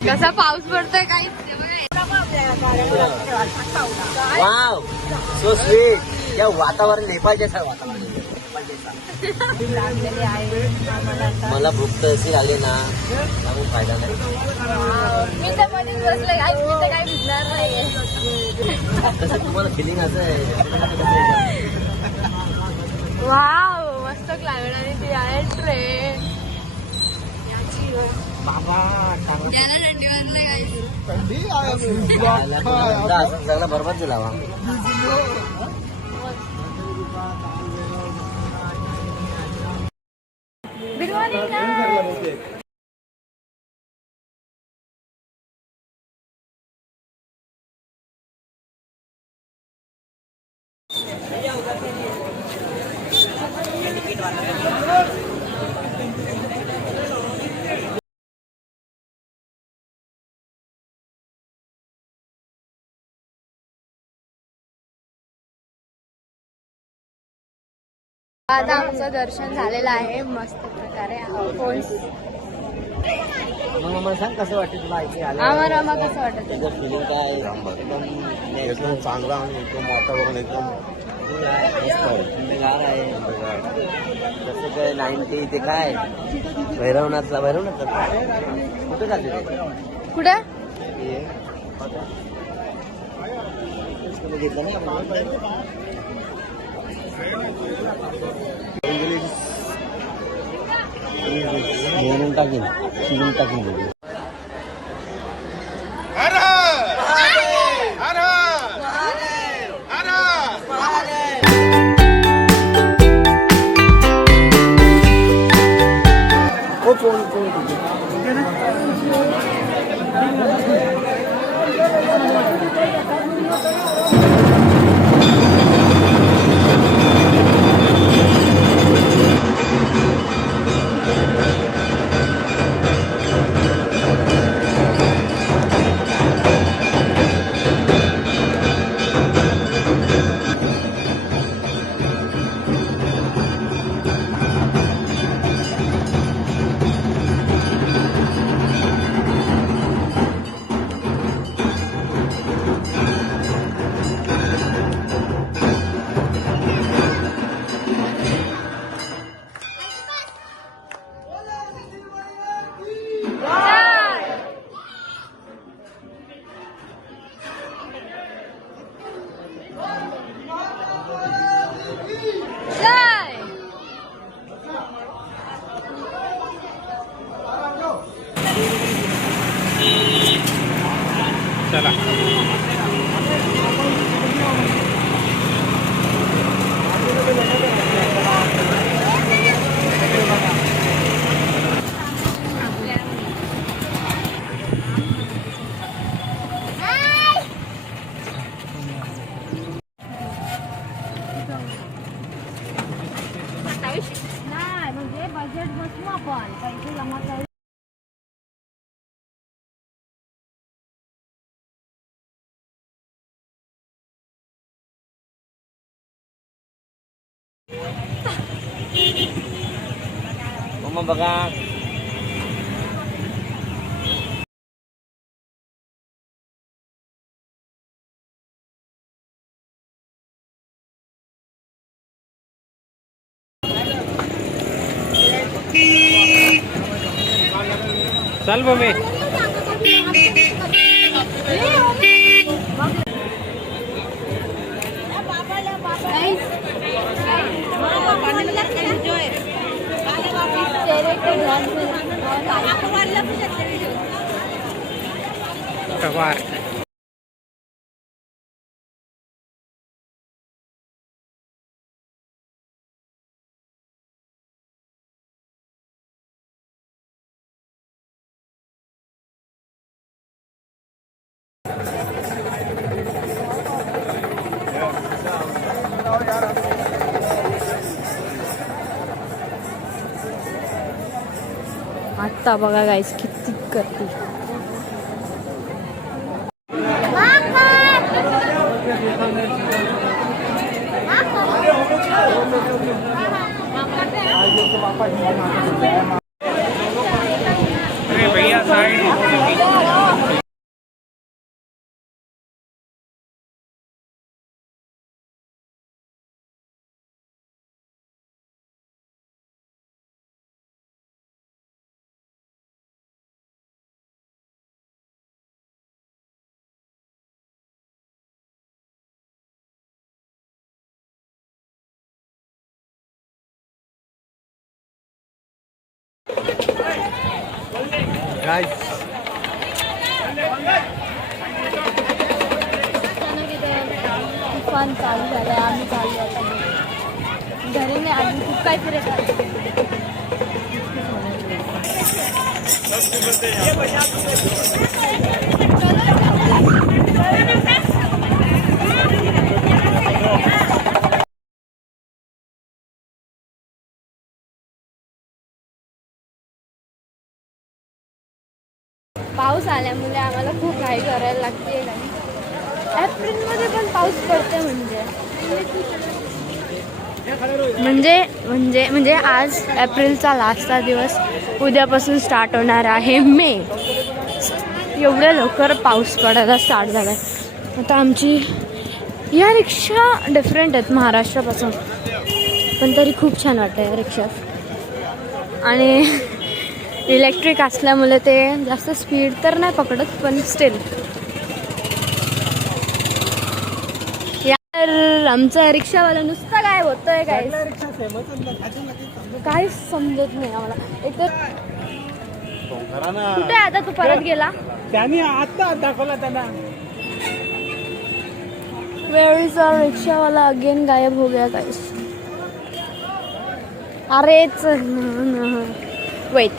कसा पाऊस पडतोय काही वाव सो स्वीट या वातावरण नेपाळचे वातावरण मला भूक तर अशी आली ना त्यामुळे फायदा नाही. मी तर मध्येच बसले मी तर काही भिजणार नाही. तसं तुम्हाला फिलिंग असं आहे. वाव मस्त क्लायमेट आणि ती आहे ट्रेन सगळं बरोबर दिला वा. आता आमचं दर्शन झालेलं आहे मस्त प्रकारे. मला सांग कसं वाटतं तुला ऐकून आलं. आम्हाला कसं वाटत त्याचं फिलिंग काय एकदम चांगला आणि एकदम वातावरण एकदम गार आहे. कसं काय 90 ते काय भैरवनाथला कुठे चालते ते कुठे घेतलं नाही आपण म्हणून टाकीन शिजून टाकीन बघू. चला नाही म्हणजे बजेट बसू आपण पैसे जमा कर. मग बघा चल मम्मी आता बघा गाईस किती करते. भैया साइड तुफान चालू झालं आहे. आम्ही चालू आता घरी नाही अजून खूप काय फिरत पाऊस आल्यामुळे आम्हाला खूप घाई करायला लागते. एप्रिलमध्ये पण पाऊस पडते म्हणजे आज एप्रिलचा लास्टचा दिवस, उद्यापासून स्टार्ट होणार आहे मे. एवढ्या लवकर पाऊस पडायला स्टार्ट झाला आहे. आता आमची या रिक्षा डिफरंट आहेत महाराष्ट्रापासून, पण तरी खूप छान वाटतं या रिक्षात. आणि इलेक्ट्रिक असल्यामुळे ते जास्त स्पीड तर नाही पकडत, पण स्टील. यार आमचा रिक्षावाला नुसता काय होतोय काय काहीच समजत नाही आम्हाला. एक तर कुठे आता तू परत गेला त्यांनी आता दाखवला त्यांना. वेळीचा रिक्षावाला अगेन गायब हो गया गाइस. अरेच वेट.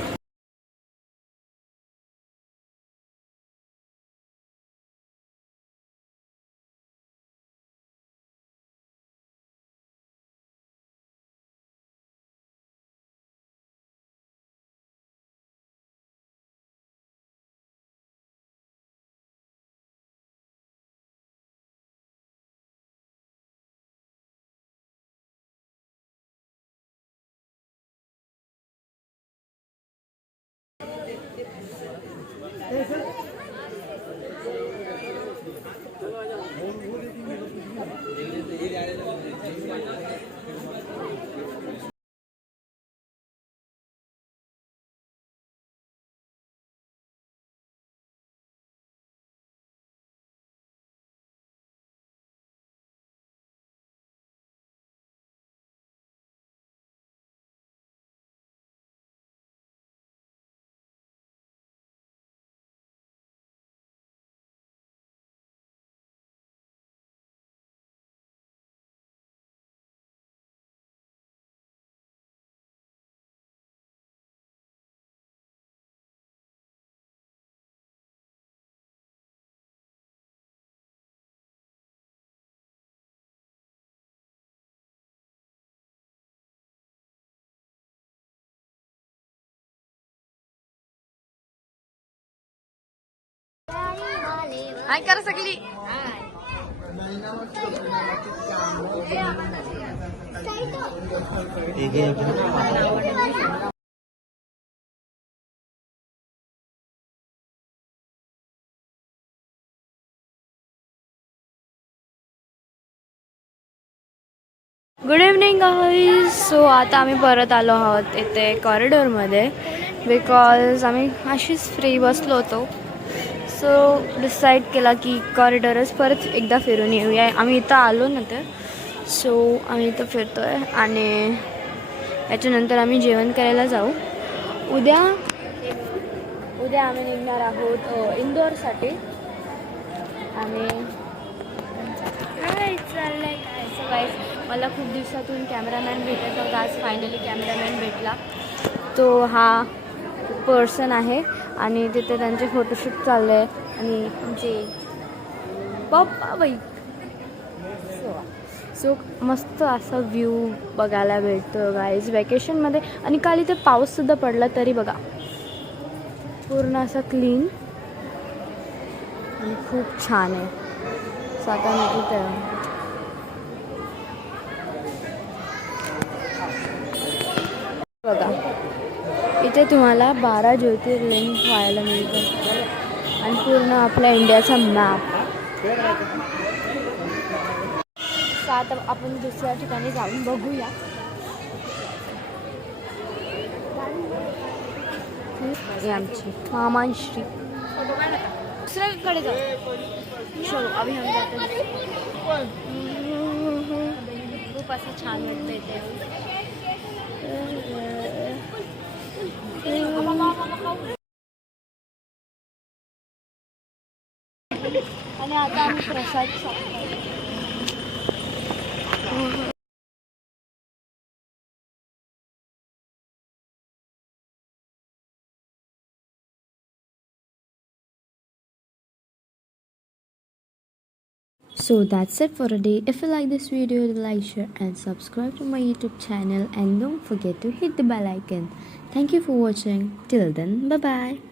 हाय करा सगळी. Good evening guys. सो आता आम्ही परत आलो आहोत इथे कॉरिडॉरमध्ये, बिकॉज आम्ही अशीच फ्री बसलो होतो. सो डिसाईड केला की कॉरिडॉरच परत एकदा फिरून येऊया. आम्ही इथं आलो ना तर, सो आम्ही इथं फिरतो आहे. आणि याच्यानंतर आम्ही जेवण करायला जाऊ. उद्या आम्ही निघणार आहोत इंदोरसाठी. आणि काय चाललंय काय सकाळी मला खूप दिवसातून कॅमेरामॅन भेटत होता. आज फायनली कॅमेरामॅन भेटला. तो हा पर्सन आहे आणि तिथे त्यांचे फोटोशूट चालले आहे. आणि आमचे पप्पा बाई सो मस्त असा व्ह्यू बघायला भेटतो गाईज वॅकेशनमध्ये. आणि काल इथे पाऊससुद्धा पडला तरी बघा पूर्ण असा क्लीन आणि खूप छान आहे. सो आता मी इथे बघा, इथे तुम्हाला 12 ज्योतिर्लिंग पाहायला मिळतं आणि पूर्ण आपल्या इंडियाचा मॅप. तर आता आपण दुसऱ्या ठिकाणी जाऊन बघूया. आमची मामांश्री दुसऱ्याकडे जाऊ. चलो अभी हम जाते हैं. खूप असं छान वाटतं इथे. आणि आता आम्ही प्रसाद So that's it for today. If you like this video, like, share and subscribe to my YouTube channel, and don't forget to hit the bell icon. Thank you for watching. Till then, bye bye.